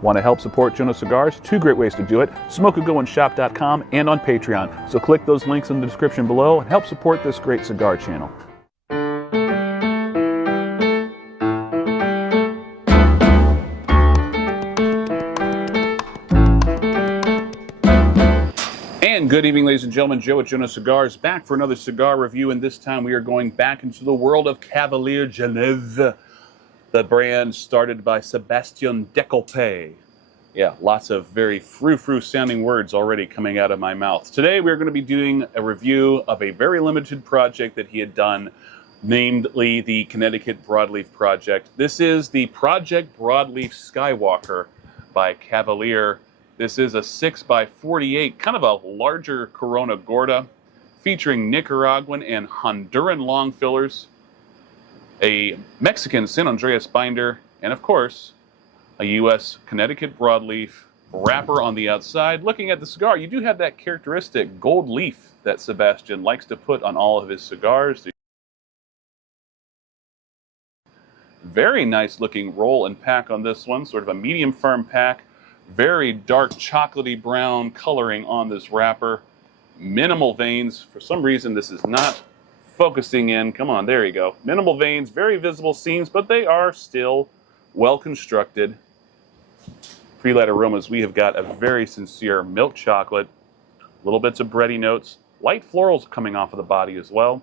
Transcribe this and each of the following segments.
Want to help support Jonose Cigars? Two great ways to do it: smokeagoandshop.com and on Patreon. So click those links in the description below and help support this great cigar channel. And good evening, ladies and gentlemen. Joe at Jonose Cigars, back for another cigar review, and this time we are going back into the world of Cavalier Genève, the brand started by Sébastien Decopé. Yeah, lots of very frou-frou sounding words already coming out of my mouth. Today we're going to be doing a review of a very limited project that he had done, namely the Connecticut Broadleaf project. This is the Project Broadleaf Skywalker by Cavalier. This is a 6x48, kind of a larger Corona Gorda, featuring Nicaraguan and Honduran long fillers, a Mexican San Andreas binder, and of course, a U.S. Connecticut Broadleaf wrapper on the outside. Looking at the cigar, you do have that characteristic gold leaf that Sebastian likes to put on all of his cigars. Very nice looking roll and pack on this one, sort of a medium firm pack. Very dark chocolatey brown coloring on this wrapper. Minimal veins. For some reason, this is not focusing in. Come on, there you go. Minimal veins, very visible seams, but they are still well constructed. Pre-light aromas, we have got a very sincere milk chocolate, little bits of bready notes, light florals coming off of the body as well.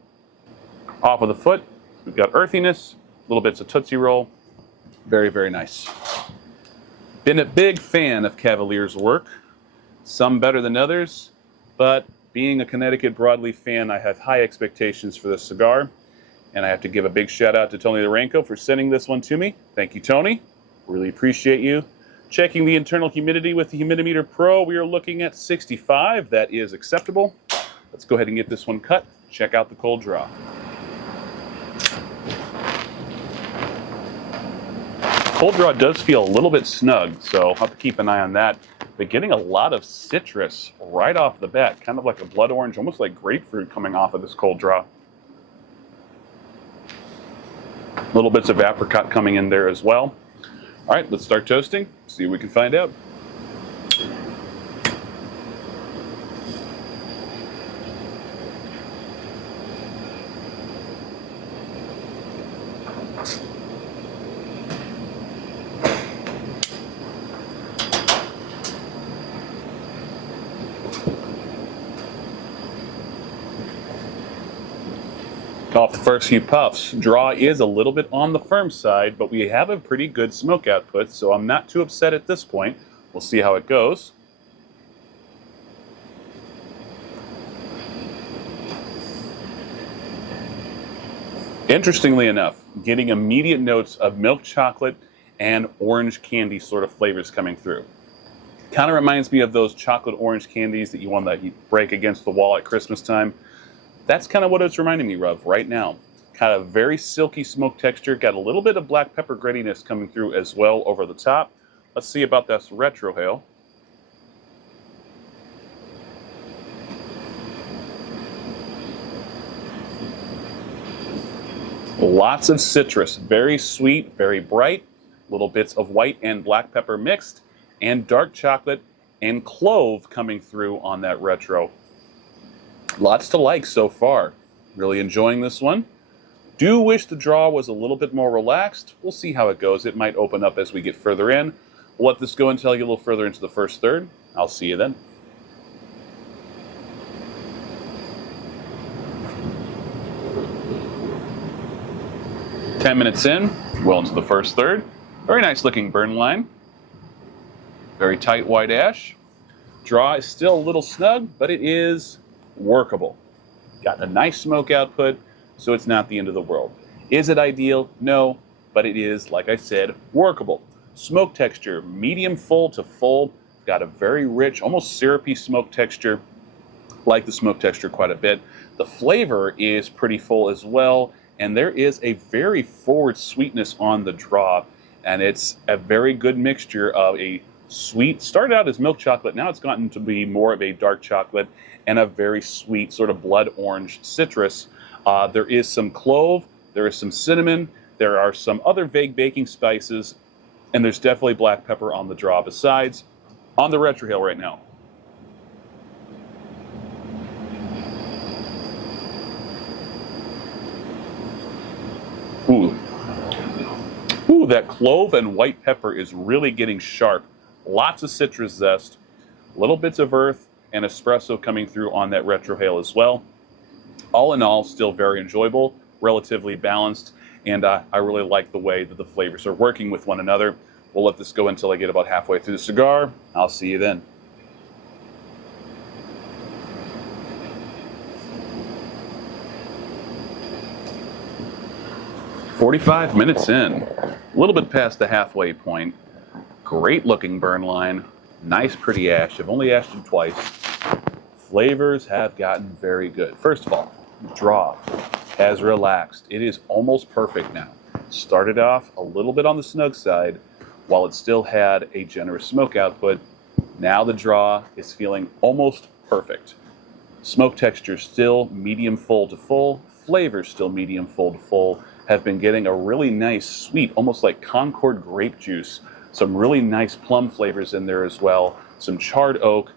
Off of the foot, we've got earthiness, little bits of Tootsie Roll. Very, very nice. Been a big fan of Cavalier's work, some better than others, but being a Connecticut Broadleaf fan, I have high expectations for this cigar, and I have to give a big shout out to Tony Larenko for sending this one to me. Thank you, Tony. Really appreciate you. Checking the internal humidity with the Humidimeter Pro, we are looking at 65. That is acceptable. Let's go ahead and get this one cut. Check out the cold draw. Cold draw does feel a little bit snug, so I'll have to keep an eye on that. But getting a lot of citrus right off the bat, kind of like a blood orange, almost like grapefruit coming off of this cold draw. Little bits of apricot coming in there as well. All right, let's start toasting, see what we can find out. Off the first few puffs, draw is a little bit on the firm side, but we have a pretty good smoke output, so I'm not too upset at this point. We'll see how it goes. Interestingly enough, getting immediate notes of milk chocolate and orange candy sort of flavors coming through. Kind of reminds me of those chocolate orange candies that you want to break against the wall at Christmas time. That's kind of what it's reminding me of right now. Kind of very silky smoke texture, got a little bit of black pepper grittiness coming through as well over the top. Let's see about this retrohale. Lots of citrus, very sweet, very bright, little bits of white and black pepper mixed, and dark chocolate and clove coming through on that retro. Lots to like so far. Really enjoying this one. Do wish the draw was a little bit more relaxed. We'll see how it goes. It might open up as we get further in. We'll let this go until I get a little further into the first third. I'll see you then. Ten minutes in, well into the first third. Very nice looking burn line. Very tight white ash. Draw is still a little snug, but it is workable. Got a nice smoke output, so it's not the end of the world. Is it ideal? No, but it is, like I said, workable. Smoke texture, medium full to full. Got a very rich, almost syrupy smoke texture. Like the smoke texture quite a bit. The flavor is pretty full as well, and there is a very forward sweetness on the draw, and it's a very good mixture of a sweet, started out as milk chocolate, now it's gotten to be more of a dark chocolate, and a very sweet sort of blood orange citrus. There is some clove, there is some cinnamon, there are some other vague baking spices, And there's definitely black pepper on the draw besides. On the retrohale right now. Ooh. Ooh, that clove and white pepper is really getting sharp. Lots of citrus zest, little bits of earth and espresso coming through on that retrohale as well. All in all, still very enjoyable, relatively balanced, and I really like the way that the flavors are working with one another. We'll let this go until I get about halfway through the cigar. I'll see you then. "45 minutes in, a little bit past the halfway point. Great looking burn line, nice pretty ash. I've only ashed it twice. Flavors have gotten very good. First of all, draw has relaxed. It is almost perfect now. Started off a little bit on the snug side while it still had a generous smoke output. Now the draw is feeling almost perfect. Smoke texture still medium full to full. Flavors still medium full to full. Have been getting a really nice sweet, almost like Concord grape juice. Some really nice plum flavors in there as well. Some charred oak.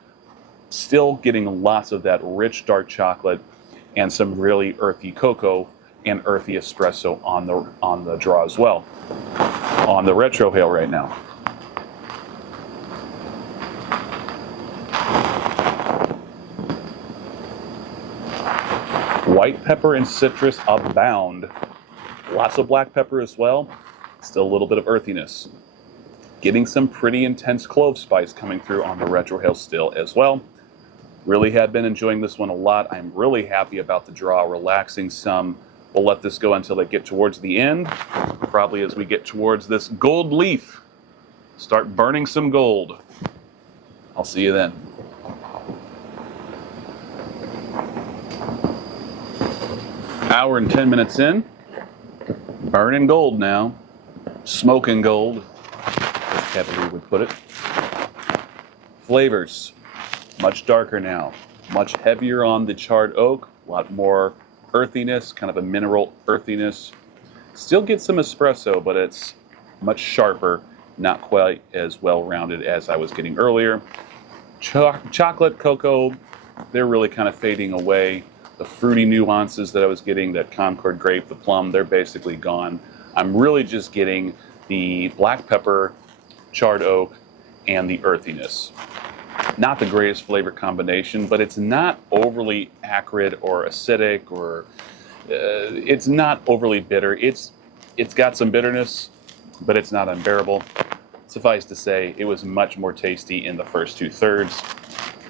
Still getting lots of that rich dark chocolate and some really earthy cocoa and earthy espresso on the draw as well. On the retrohale right now. White pepper and citrus abound. Lots of black pepper as well. Still a little bit of earthiness. Getting some pretty intense clove spice coming through on the retrohale still as well. Really have been enjoying this one a lot. I'm really happy about the draw, relaxing some. We'll let this go until they get towards the end. Probably as we get towards this gold leaf. Start burning some gold. I'll see you then. Hour and 10 minutes in. Burning gold now. Smoking gold, as Cavalier would put it. Flavors, much darker now. Much heavier on the charred oak. A lot more earthiness, kind of a mineral earthiness. Still get some espresso, but it's much sharper. Not quite as well-rounded as I was getting earlier. Chocolate, cocoa, they're really kind of fading away. The fruity nuances that I was getting, that Concord grape, the plum, they're basically gone. I'm really just getting the black pepper, charred oak, and the earthiness. Not the greatest flavor combination, but it's not overly acrid or acidic, or it's not overly bitter. It's got some bitterness, but it's not unbearable. Suffice to say, it was much more tasty in the first 2/3,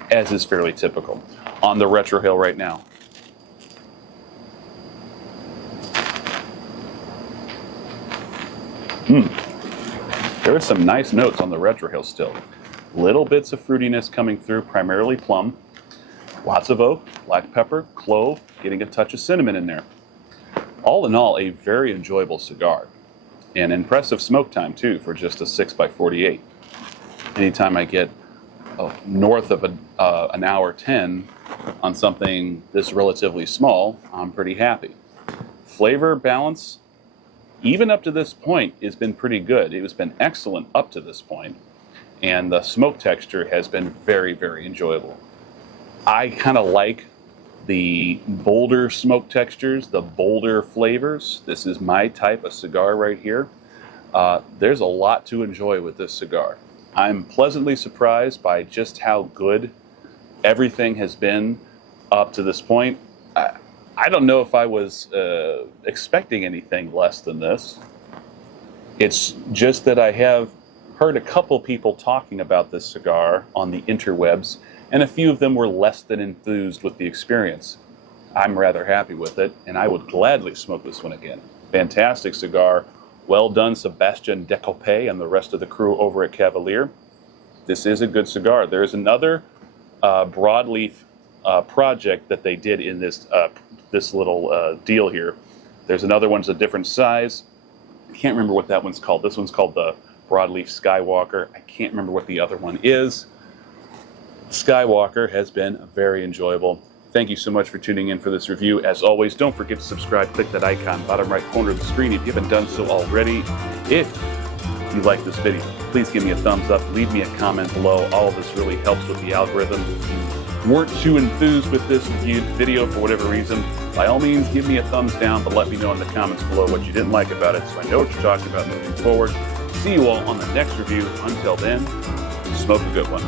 as is fairly typical. On the retrohale right now. There are some nice notes on the retrohale still. Little bits of fruitiness coming through, primarily plum. Lots of oak, black pepper, clove, getting a touch of cinnamon in there. All in all, a very enjoyable cigar. And impressive smoke time too for just a 6x48. Anytime I get north of an hour 10 on something this relatively small, I'm pretty happy. Flavor balance, even up to this point, has been pretty good. It has been excellent up to this point. And the smoke texture has been very, very enjoyable. I kind of like the bolder smoke textures, the bolder flavors. This is my type of cigar right here. There's a lot to enjoy with this cigar. I'm pleasantly surprised by just how good everything has been up to this point. I don't know if I was expecting anything less than this. It's just that I have heard a couple people talking about this cigar on the interwebs, and a few of them were less than enthused with the experience. I'm rather happy with it, and I would gladly smoke this one again. Fantastic cigar. Well done, Sebastian Decopé and the rest of the crew over at Cavalier. This is a good cigar. There is another broadleaf project that they did in this little deal here. There's another one that's a different size. I can't remember what that one's called. This one's called the Broadleaf Skywalker. I can't remember what the other one is. Skywalker has been very enjoyable. Thank you so much for tuning in for this review. As always, don't forget to subscribe. Click that icon bottom right corner of the screen if you haven't done so already. If you like this video. Please give me a thumbs up, leave me a comment below. All of this really helps with the algorithm. If you weren't too enthused with this video for whatever reason, by all means give me a thumbs down, but let me know in the comments below what you didn't like about it so I know what you're talking about moving forward. See you all on the next review. Until then, smoke a good one.